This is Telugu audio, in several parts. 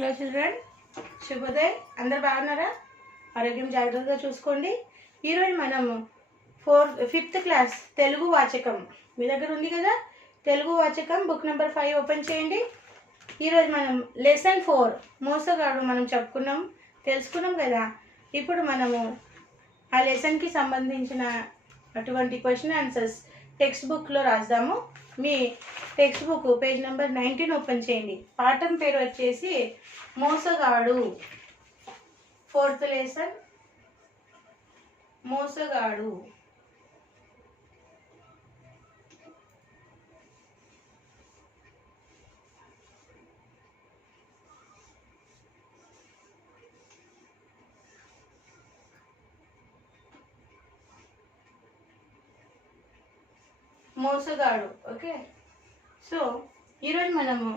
Hello children, Shubhoday. అందరు బాగున్నారా? ఆరోగ్యం జాగ్రత్తగా చూసుకోండి. ఈరోజు మనం ఫిఫ్త్ క్లాస్ తెలుగు వాచకం మీ దగ్గర ఉంది కదా. తెలుగు వాచకం బుక్ నెంబర్ 5 ఓపెన్ చేయండి. ఈరోజు మనం లెసన్ 4 మోసగాడు మనం తెలుసుకున్నాం కదా. ఇప్పుడు మనము ఆ లెసన్కి సంబంధించిన అటువంటి క్వశ్చన్ ఆన్సర్స్ టెక్స్ట్ బుక్లో రాద్దాము. మీ text book page number 19 open చేయండి. పాఠం పేరు వచ్చేసి మోసగాడు. 4th లెసన్ మోసగాడు. మోసగాడు. ఓకే, సో ఈరోజు మనము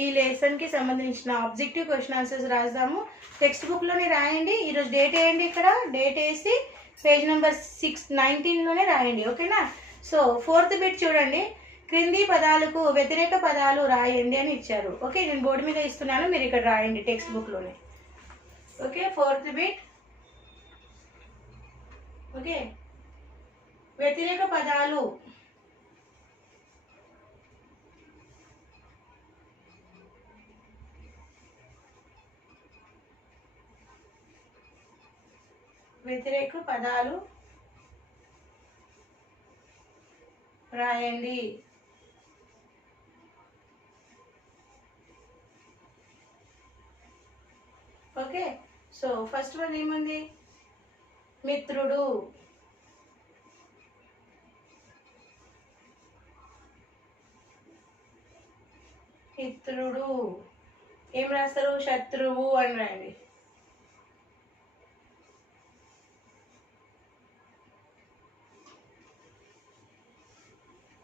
ఈ లెసన్కి సంబంధించిన ఆబ్జెక్టివ్ క్వశ్చన్ ఆన్సర్స్ రాద్దాము. టెక్స్ట్ బుక్లోనే రాయండి. ఈరోజు డేట్ వేయండి. ఇక్కడ డేట్ వేసి పేజ్ నెంబర్ 19లోనే రాయండి. ఓకేనా? సో 4th బిట్ చూడండి. క్రింది పదాలకు వ్యతిరేక పదాలు రాయండి అని ఇచ్చారు. ఓకే, నేను బోర్డు మీద ఇస్తున్నాను, మీరు ఇక్కడ రాయండి టెక్స్ట్ బుక్లోనే. Okay, 4th bit. ఓకే, వ్యతిరేక పదాలు. వ్యతిరేక పదాలు రాయండి. ఓకే, సో ఫస్ట్ వన్ ఏముంది? మిత్రుడు. మిత్రుడు. ఏం రాస్తారు? శత్రువు అని రాయండి.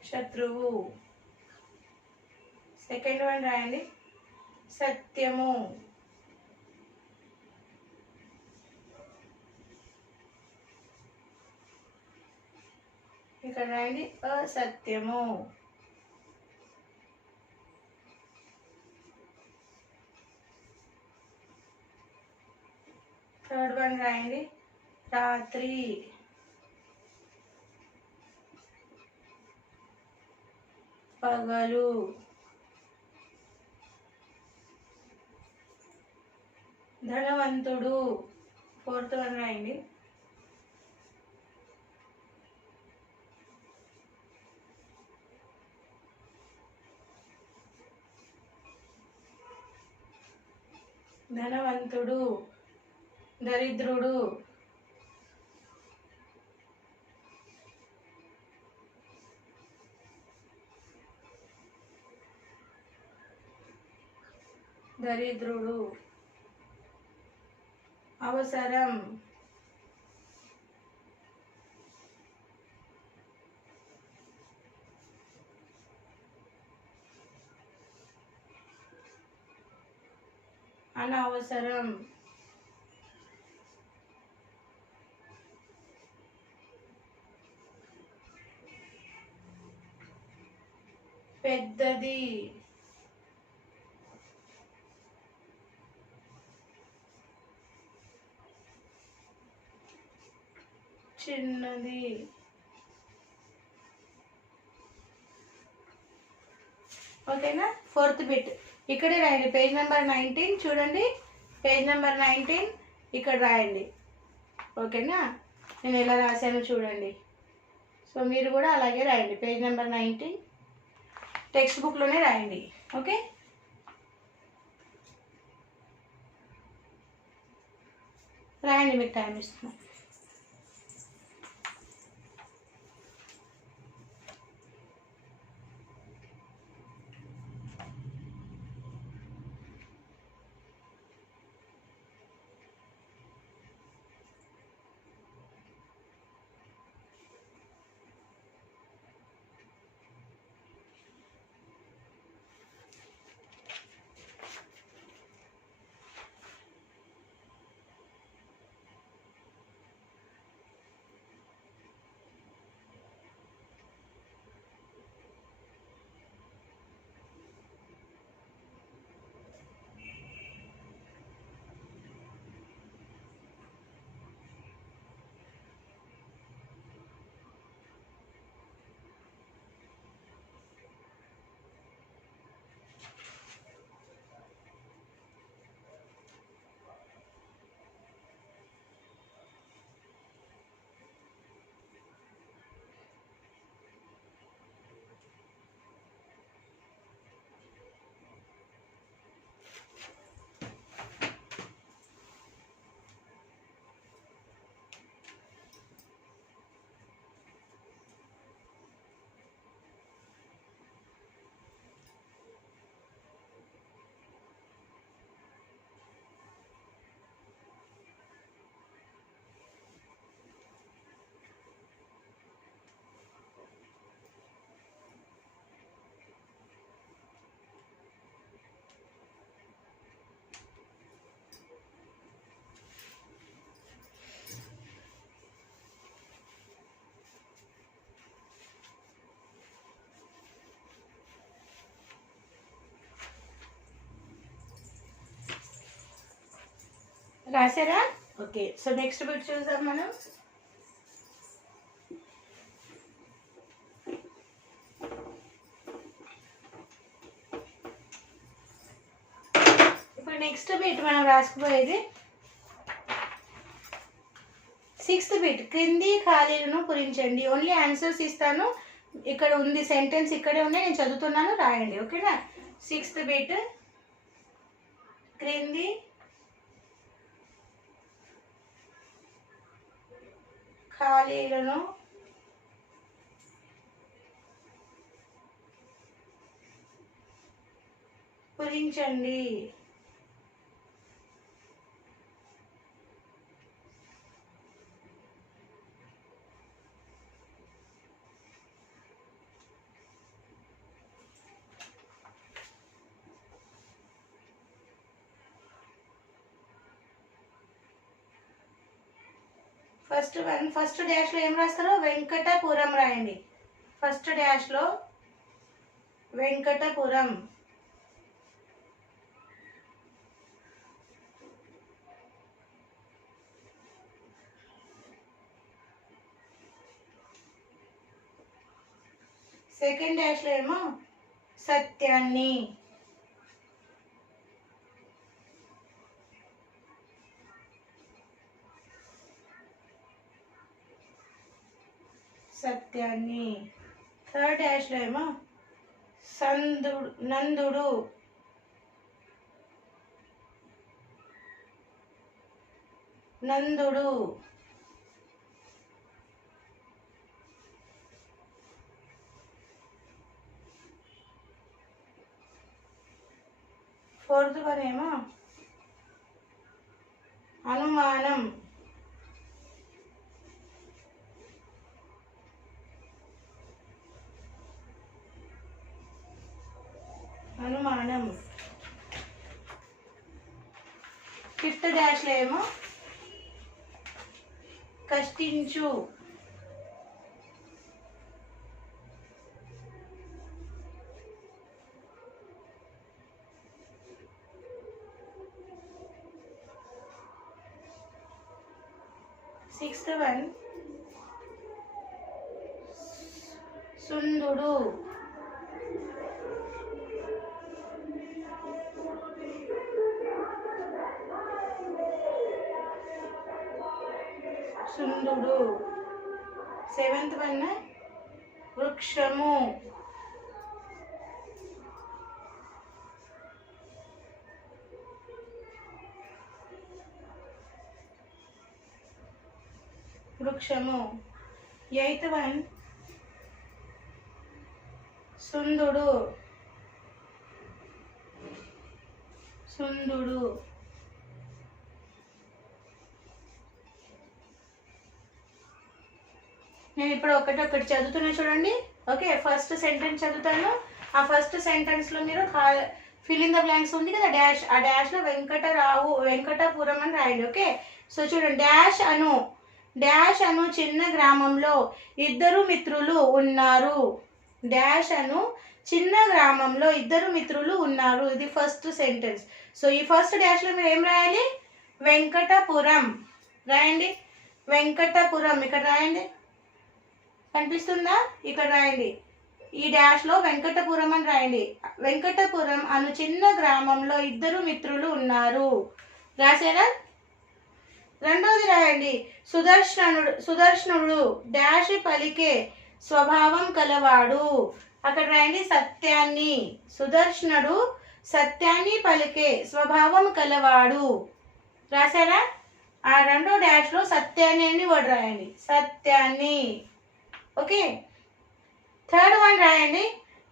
శత్రువు. సెకండ్ వన్ రాయండి. సత్యము. ఇక్కడ రాయండి అసత్యము. థర్డ్ వన్ రాయండి. రాత్రి. పగలు. ధనవంతుడు. 4th వన్ రాయండి. ధనవంతుడు. దరిద్రుడు. దరిద్రుడు. అవసరం. అనవసరం. పెద్దది. చిన్నది. ఓకేనా? 4th బిట్ ఇక్కడే రాయండి. పేజ్ నెంబర్ 19 చూడండి. పేజ్ నెంబర్ 19 ఇక్కడ రాయండి. ఓకేనా? నేను ఎలా రాశానో చూడండి. సో మీరు కూడా అలాగే రాయండి. పేజ్ నెంబర్ 19 టెక్స్ట్ బుక్లోనే రాయండి. ఓకే, రాయండి, మీకు టైం ఇస్తున్నాను. రాసారా? ఓకే. సో నెక్స్ట్ బిట్ చూద్దాం మనం. ఇప్పుడు నెక్స్ట్ బిట్ మనం రాసుకుపోయేది 6th బిట్. క్రింది ఖాళీలను పూరించండి. ఓన్లీ ఆన్సర్స్ ఇస్తాను. ఇక్కడ ఉంది సెంటెన్స్, ఇక్కడే ఉంది, నేను చదువుతున్నాను, రాయండి. ఓకేనా? 6th bit. క్రింది ఖాళీలను పూరించండి. ఫస్ట్ డాష్లో ఏం రాస్తారో వెంకటపురం రాయండి. ఫస్ట్ డాష్లో వెంకటపురం. సెకండ్ డాష్లో ఏమో సత్యాన్ని. థర్డ్ డాష్లో ఏమో నందుడు. ఫోర్త్ వన్ ఏమో అనుమానం. ఫిఫ్త్ డాష్లో ఏమో కష్టించు. సిక్స్త్ వన్ సుందుడు. సెవెంత్ వన్ వృక్షము. ఎయిత్ వన్ సుందుడు. నేను ఇప్పుడు ఒకటి చదువుతున్నా చూడండి. ఓకే, ఫస్ట్ సెంటెన్స్ చదువుతాను. ఆ ఫస్ట్ సెంటెన్స్లో మీరు ఫిల్ ఇన్ ద బ్లాంక్స్ ఉంది కదా డాష్, ఆ డాష్లో వెంకటపురం అని రాయండి. ఓకే, సో చూడండి. డాష్ అను చిన్న గ్రామంలో ఇద్దరు మిత్రులు ఉన్నారు. ఇది ఫస్ట్ సెంటెన్స్. సో ఈ ఫస్ట్ డాష్లో మీరు ఏం రాయాలి? వెంకటపురం రాయండి. వెంకటపురం ఇక్కడ రాయండి. కనిపిస్తుందా? ఇక్కడ రాయండి. ఈ డాష్లో వెంకటపురం అని రాయండి. వెంకటపురం అను చిన్న గ్రామంలో ఇద్దరు మిత్రులు ఉన్నారు. రాసారా? రెండోది రాయండి. సుదర్శనుడు డాష్ పలికే స్వభావం కలవాడు. అక్కడ రాయండి సత్యాన్ని. సుదర్శనుడు సత్యాన్ని పలికే స్వభావం కలవాడు. రాసారా? ఆ రెండో డాష్లో సత్యాన్ని అని వర్డ్ రాయండి. సత్యాన్ని. ఓకే, థర్డ్ వన్ రాయండి.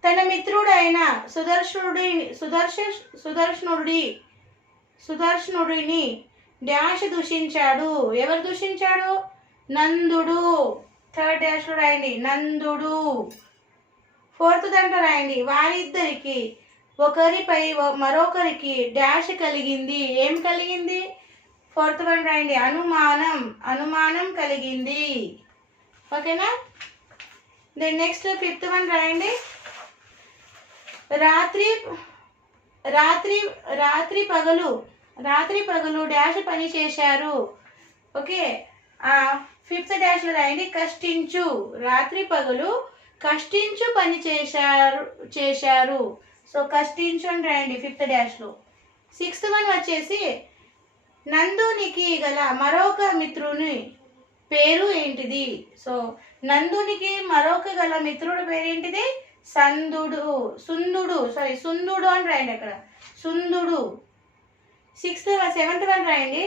తన మిత్రుడైన సుదర్శనుడిని డాష్ దూషించాడు. ఎవరు దూషించాడు? నందుడు. థర్డ్ డాష్లో రాయండి నందుడు. ఫోర్త్ దాంట్లో రాయండి వారిద్దరికి ఒకరిపై మరొకరికి డాష్ కలిగింది. ఏం కలిగింది? ఫోర్త్ వన్ రాయండి అనుమానం కలిగింది. ఓకేనా? దెన్ నెక్స్ట్ ఫిఫ్త్ వన్ రాయండి. రాత్రి పగలు రాత్రి పగలు డాష్ పని చేశారు. ఓకే, ఫిఫ్త్ డాష్లో రాయండి కష్టించు. రాత్రి పగలు కష్టించు పని చేశారు. సో కష్టించు అని రాయండి ఫిఫ్త్ డాష్లో. సిక్స్త్ వన్ వచ్చేసి నందునికి గల మరొక మిత్రుని పేరు ఏంటిది? సో నందునికి మరొక గల మిత్రుడి పేరేంటిది? సుందుడు అని రాయండి అక్కడ, సుందుడు. సెవెంత్ వన్ రాయండి.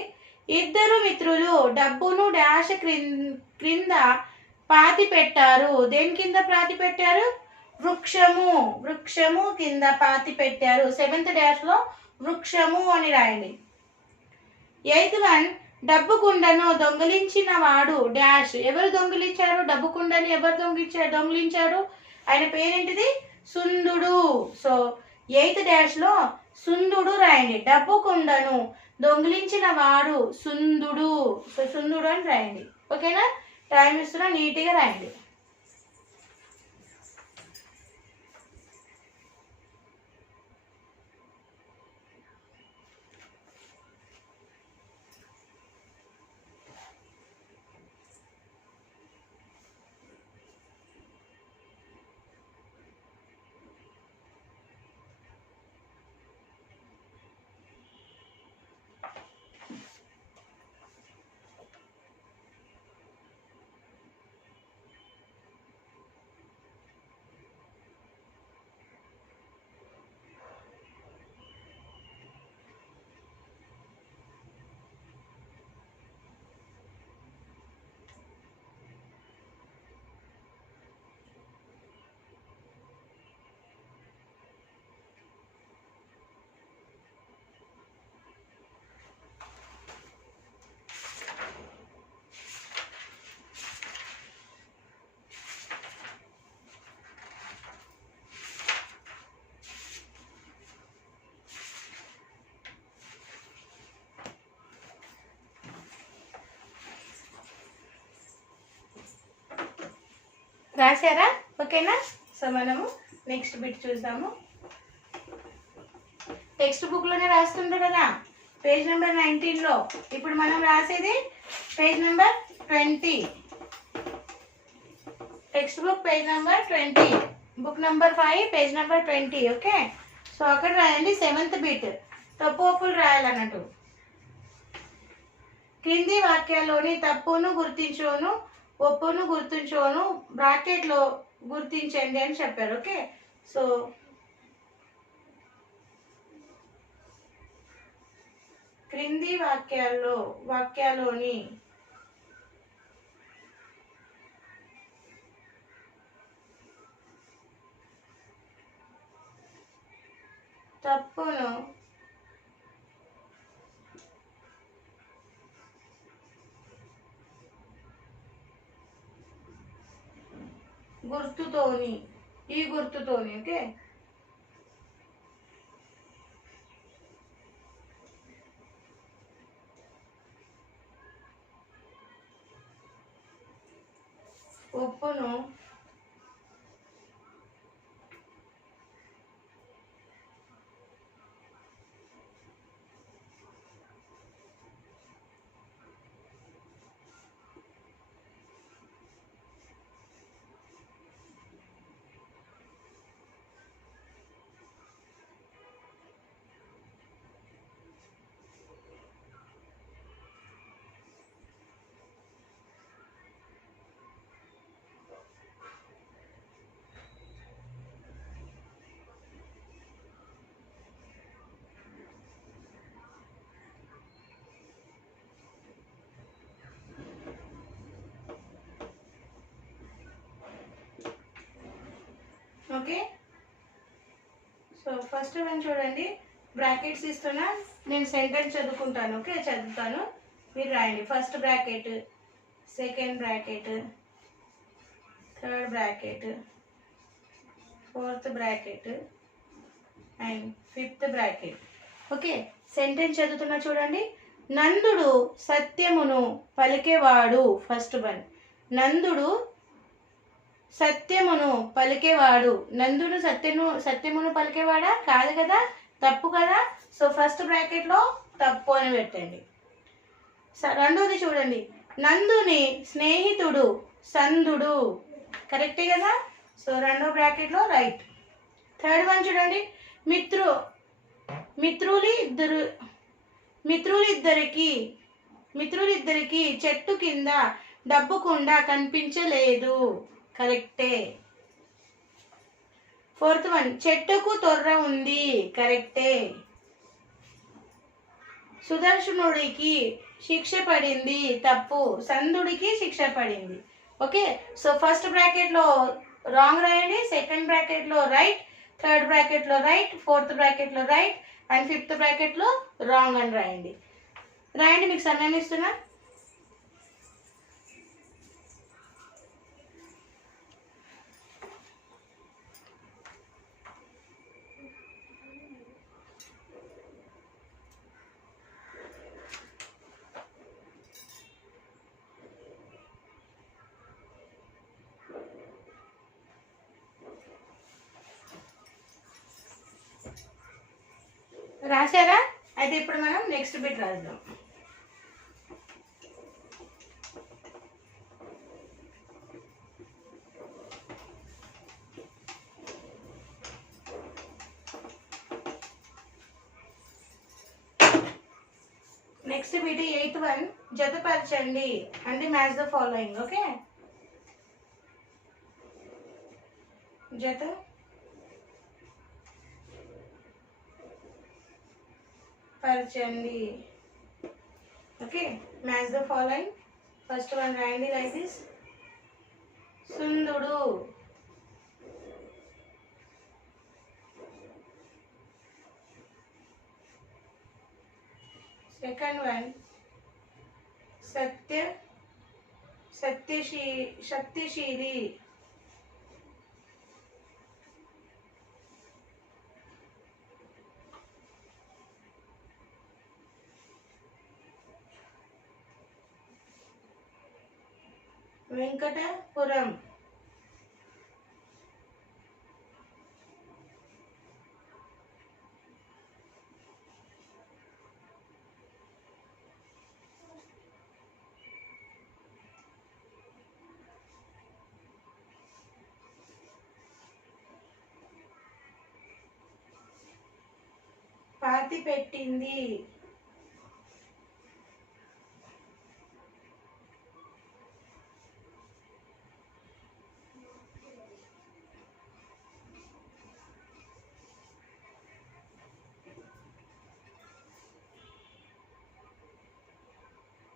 ఇద్దరు మిత్రులు డబ్బును డాష్ క్రింద పాతి పెట్టారు. దేని కింద పాతి పెట్టారు? వృక్షము కింద పాతి పెట్టారు. సెవెంత్ డాష్లో వృక్షము అని రాయండి. ఎయిత్ వన్ డబ్బు కుండను దొంగిలించిన వాడు డాష్. ఎవరు దొంగిలించారు? డబ్బు కుండని ఎవరు దొంగిలించారు? ఆయన పేరేంటిది? సుందుడు. సో ఎయిత్ డాష్లో సుందుడు రాయండి. డబ్బు కుండను దొంగిలించిన వాడు సుందుడు. సో సుందుడు అని రాయండి. ఓకేనా? టైం ఇస్తున్నా, నీట్గా రాయండి. రాశారా? ఓకేనా? సో మనము నెక్స్ట్ బిట్ చూద్దాము. టెక్స్ట్ బుక్లోనే రాస్తుంటారు కదా, పేజ్ నెంబర్ 19లో. ఇప్పుడు మనం రాసేది page number 20. Text book page number 20, book number 5, page number 20. Okay, so అక్కడ రాయండి సెవెంత్ బిట్. తప్పు ఒప్పులు రాయాలన్నట్టు. క్రింది వాక్యాల్లోని తప్పును గుర్తించోను, ఒప్పును గుర్తించోను బ్రాకెట్లో గుర్తించండి అని చెప్పారు. ఓకే, సో క్రింది వాక్యాల్లోని తప్పును గుర్తుతోని, ఈ గుర్తుతోని. ఓకే, ఒప్పును ఓకే. సో ఫస్ట్ వన్ చూడండి, బ్రాకెట్స్ ఇస్తున్నా, నేను సెంటెన్స్ చదువుకుంటాను. ఓకే, చదువుతాను, మీరు రాయండి. First bracket, second bracket, third bracket, fourth bracket and fifth bracket. Okay, sentence చదువుతున్నా చూడండి. నందుడు సత్యమును పలికేవాడు. ఫస్ట్ వన్, నందుడు సత్యమును పలికేవాడు. నందుడు సత్యమును పలికేవాడా? కాదు కదా, తప్పు కదా. సో ఫస్ట్ బ్రాకెట్లో తప్పు అని పెట్టండి. రెండోది చూడండి, నందుని స్నేహితుడు సందుడు, కరెక్టే కదా. సో రెండో బ్రాకెట్లో రైట్. థర్డ్ వన్ చూడండి, మిత్రు మిత్రులిద్దరికి చెట్టు కింద డబ్బు కుండా కనిపించలేదు, కరెక్టే. ఫోర్త్ వన్, చెట్టుకు తొర్ర ఉంది, కరెక్టే. సుదర్శనుడికి శిక్ష పడింది, తప్పు. సందుడికి శిక్ష పడింది. ఓకే, సో ఫస్ట్ బ్రాకెట్లో రాంగ్ రాయండి, సెకండ్ బ్రాకెట్లో రైట్, థర్డ్ బ్రాకెట్లో రైట్, ఫోర్త్ బ్రాకెట్లో రైట్ అండ్ ఫిఫ్త్ బ్రాకెట్లో రాంగ్ అని రాయండి. రాయండి, మీకు సమయం ఇస్తున్నా. రాశారా? అయితే ఇప్పుడు మనం నెక్స్ట్ బిట్ రాద్దాం. నెక్స్ట్ బిట్ 8th వన్, జతపరచండి అంటే మ్యాచ్ ద ఫాలోయింగ్. ఓకే, జత పరచండి. Okay, match the following. First one రాయండి లైక్ దిస్, సుందుడు. సెకండ్ వన్, శక్తిశీలి. వెంకటపురం. పాతి పెట్టింది.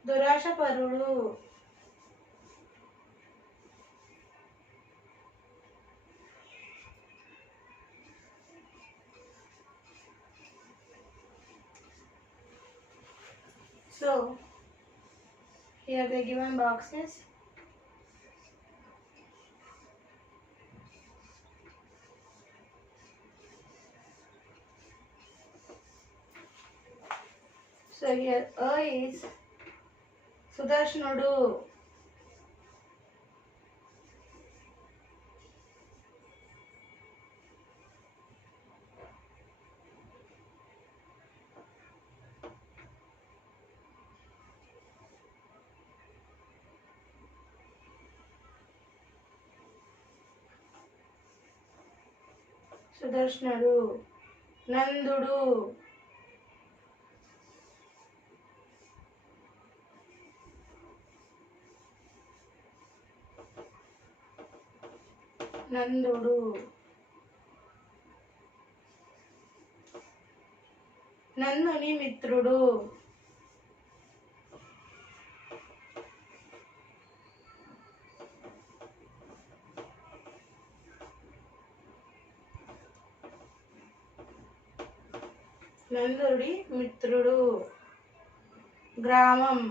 దురాశపరుడు. So here they given boxes. So here A is సుదర్శనుడు. సుదర్శనుడు. నందుడు. నందుడు. నందుని మిత్రుడు. నందుడి మిత్రుడు. గ్రామం.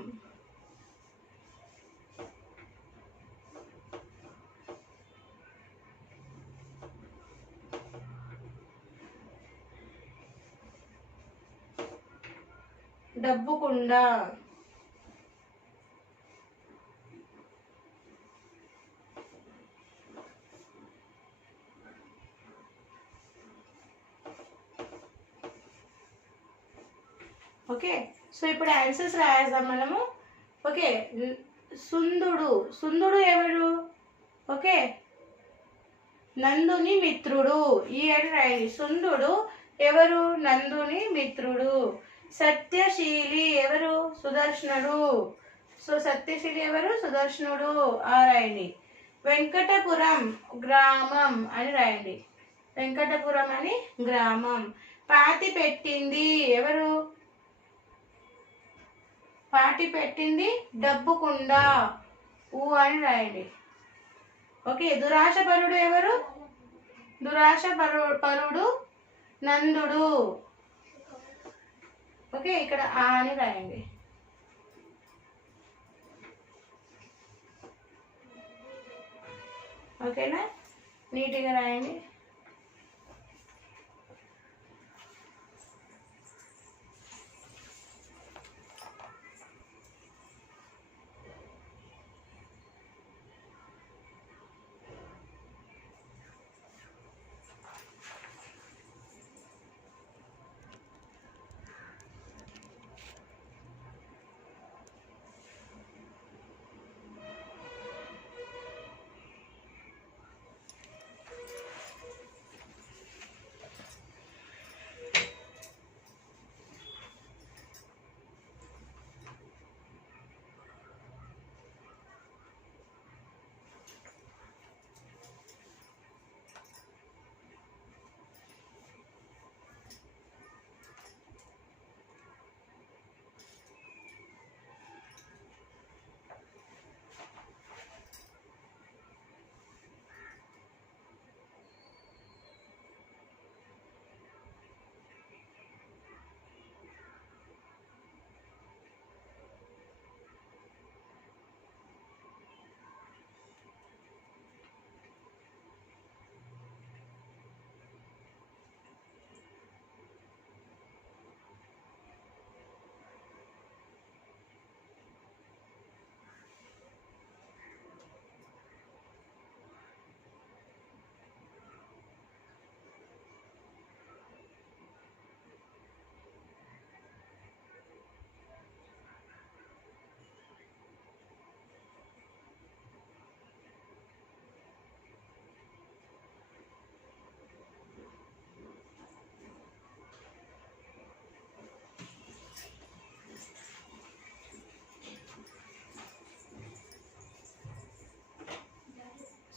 డబ్బుకుండా. ఓకే, సో ఇప్పుడు ఆన్సర్స్ రాయేద్దాం మనము. ఓకే, సుందుడు, సుందుడు ఎవరు? ఓకే, నందుని మిత్రుడు. ఈ అని రాయండి. సుందుడు ఎవరు? నందుని మిత్రుడు. సత్యశీలి ఎవరు? సుదర్శనుడు. సో సత్యశీలి ఎవరు? సుదర్శనుడు. ఆ రాయండి. వెంకటపురం గ్రామం అని రాయండి. వెంకటపురం అని గ్రామం. పాతి పెట్టింది ఎవరు? పాటి పెట్టింది డబ్బుకుండ. ఊ అని రాయండి. ఓకే, దురాశపరుడు ఎవరు? పరుడు నందుడు. ఓకే, ఇక్కడ ఆ అని రాయండి. ఓకేనా, నీట్గా రాయండి.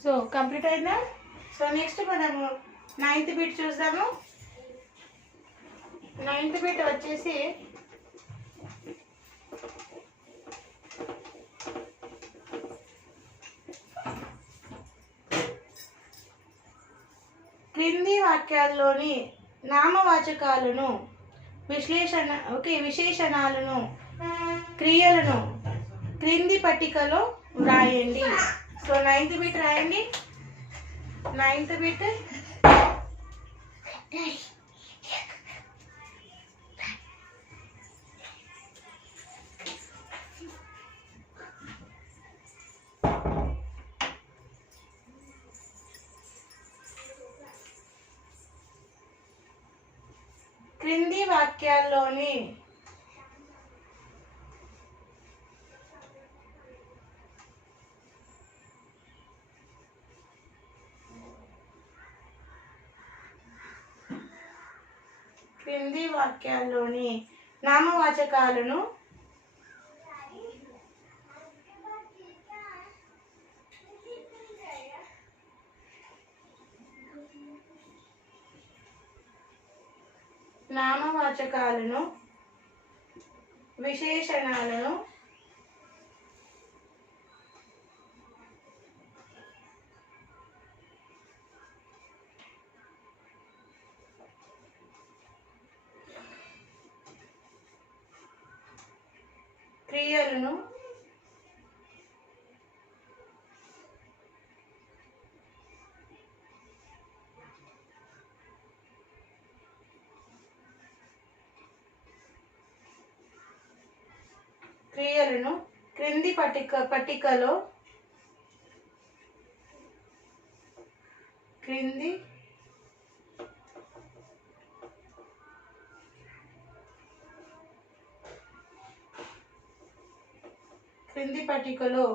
సో కంప్లీట్ అయిందా? సో నెక్స్ట్ మనము 9th బిట్ చూద్దాము. 9th బిట్ వచ్చేసి క్రింది వాక్యాల్లోని నామవాచకాలను విశేషణాలను క్రియలను క్రింది పట్టికలో వ్రాయండి. సో 9th బిట్ రాయండి. 9th బిట్ క్రింది వాక్యాల్లోని నామవాచకాలను విశేషణాలను క్రియలను క్రింది పట్టికలో క్రింది పట్టికలో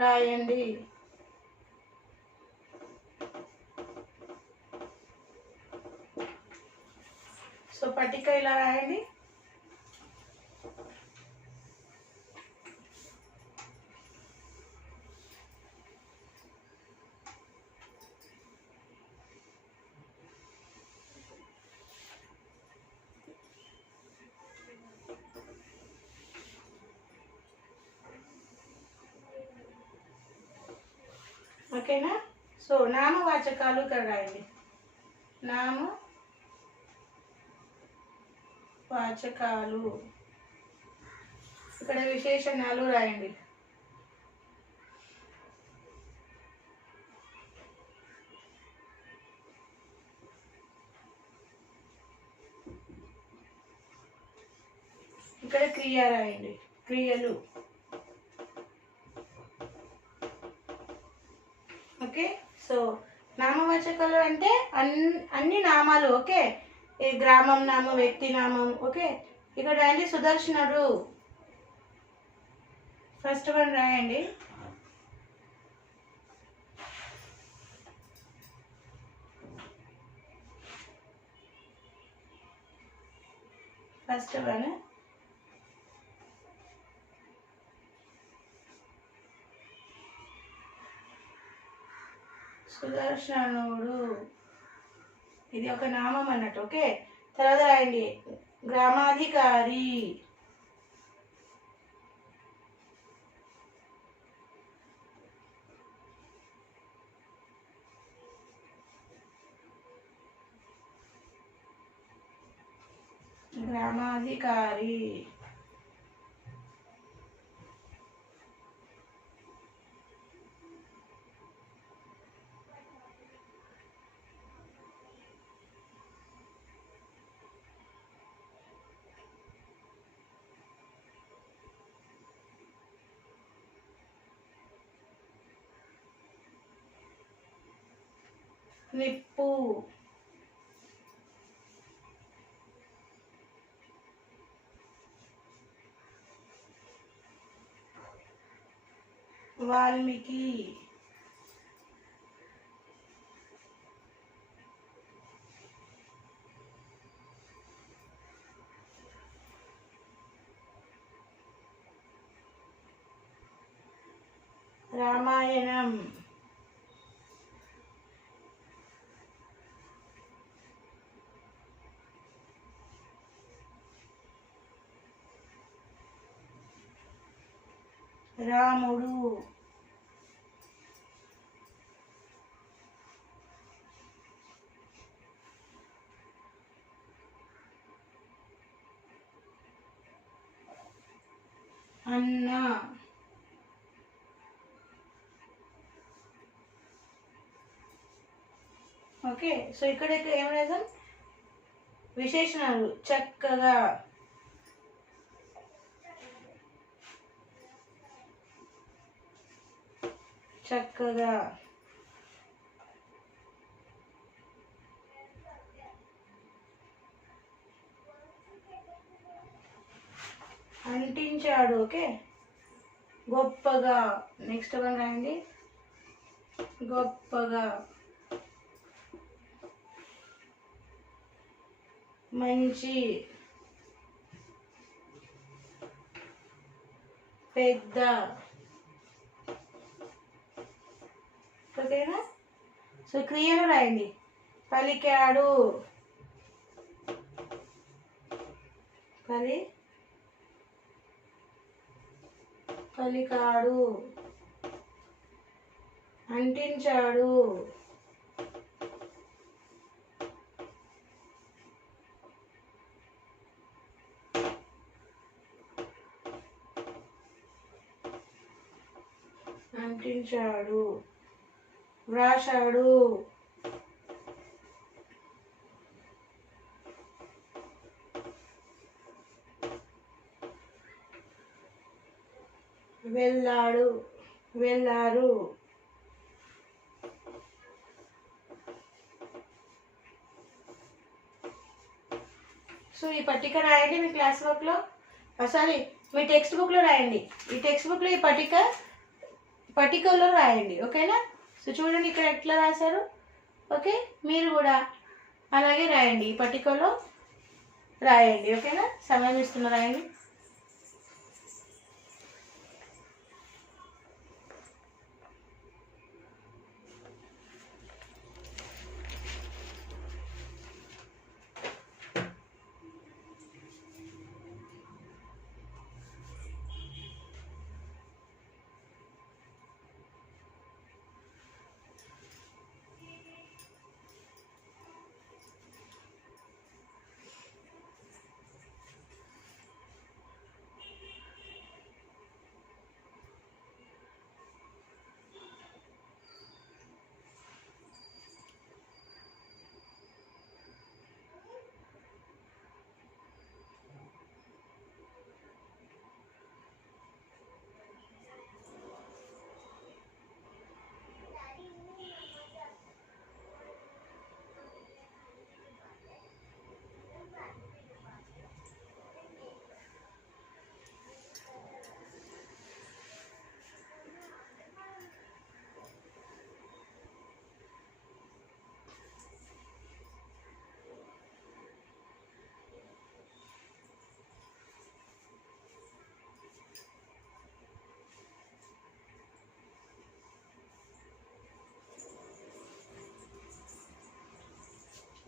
రాయండి. సో పట్టిక ఇలా రాయండి. ఓకేనా? సో నామవాచకాలు ఇక్కడ రాయండి. నామవాచకాలు, ఇక్కడ విశేషణాలు రాయండి. ఇక్కడ క్రియ రాయండి, క్రియలు. ఓకే. సో నామవాచకాలు అంటే అన్ని నామాలు. ఓకే, ఈ గ్రామం నామం, వ్యక్తి నామం. ఓకే, ఇక్కడ రాయండి. సుదర్శనుడు, ఫస్ట్ వన్ రాయండి. ఫస్ట్ వన్ సుదర్శనుడు, ఇది ఒక నామం అన్నట్టు. ఓకే, తర్వాత రాయండి గ్రామాధికారి. గ్రామాధికారి, నిప్పు, వాల్మీకి, రామాయణం, రాముడు, అన్న, ఓకే. సో ఇక్కడ ఏం రాసాం? విశేషణాలు. చక్కగా, చక్కగా, అంటించాడు. ఓకే, గొప్పగా. నెక్స్ట్ వన్ రాయండి, గొప్పగా, మంచి, పెద్ద. ఓకేనా? సో క్రియలు రాయండి. పలికాడు, పలికాడు, అంటించాడు, అంటించాడు, వ్రాశాడు, వెళ్ళాడు, వెళ్ళారు. సో ఈ పట్టిక రాయండి మీ క్లాస్ వర్క్లో. సారీ, మీ టెక్స్ట్ బుక్లో రాయండి. ఈ టెక్స్ట్ బుక్లో ఈ పటికల్లో రాయండి. ఓకేనా? సో చూడండి ఇక్కడ ఎట్లా రాశారు. ఓకే, మీరు కూడా అలాగే రాయండి, ఈ పటికల్లో రాయండి. ఓకేనా? సమయం ఇస్తున్నా, రాయండి.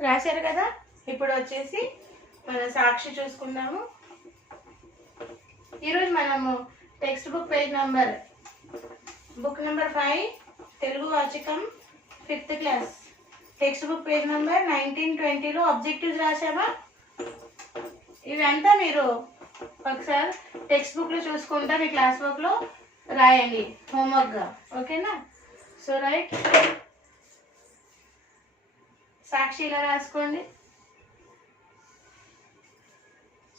రాశారు కదా. ఇప్పుడు వచ్చేసి మన సాక్షి చూసుకుందాము. ఈరోజు మనము text book book number 5 Telugu వాచకం 5th class text book page number 1920లో ఆబ్జెక్టివ్స్ రాసామా? ఇవంతా మీరు ఒకసారి టెక్స్ట్ బుక్లో చూసుకుంటా మీ క్లాస్ వర్క్లో రాయండి హోంవర్క్గా. ఓకేనా? సో రైట్, సాక్షి ఇలా రాసుకోండి.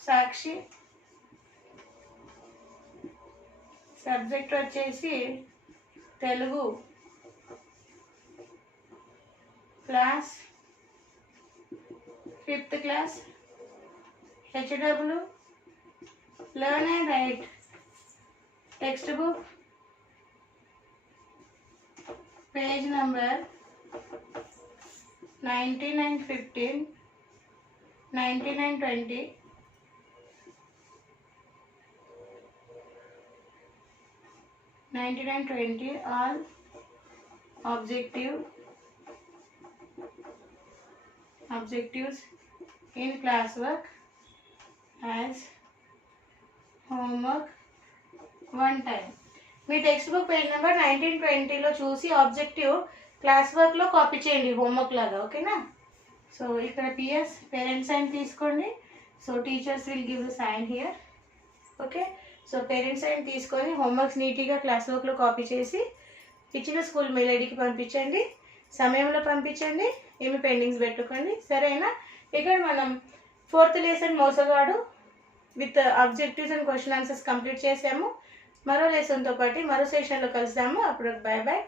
సాక్షి సబ్జెక్ట్ వచ్చేసి Telugu class 5th class HW learn and right text book page number 9915 9920 9920 all objectives in classwork as homework one time. మీ టెక్స్ట్ బుక్ పేజ్ నెంబర్ 1920లో చూసి ఆబ్జెక్టివ్ క్లాస్ వర్క్లో కాపీ చేయండి హోంవర్క్ లాగా. ఓకేనా? సో ఇక్కడ పిఎస్ పేరెంట్స్ సైన్ తీసుకోండి. So teachers will give the sign here. Okay, so parents sign తీసుకొని హోంవర్క్స్ నీట్గా క్లాస్ వర్క్లో కాపీ చేసి ఇచ్చిన స్కూల్ మెయిల్ ఐడికి పంపించండి. సమయంలో పంపించండి, ఏమి పెండింగ్స్ పెట్టుకోండి. సరేనా? ఇక్కడ మనం 4th లెసన్ మోసగాడు with objectives and question answers complete చేసాము. మరో లెసన్తో పాటు మరో సెషన్లో కలుద్దాము. అప్పుడు బాయ్ బాయ్.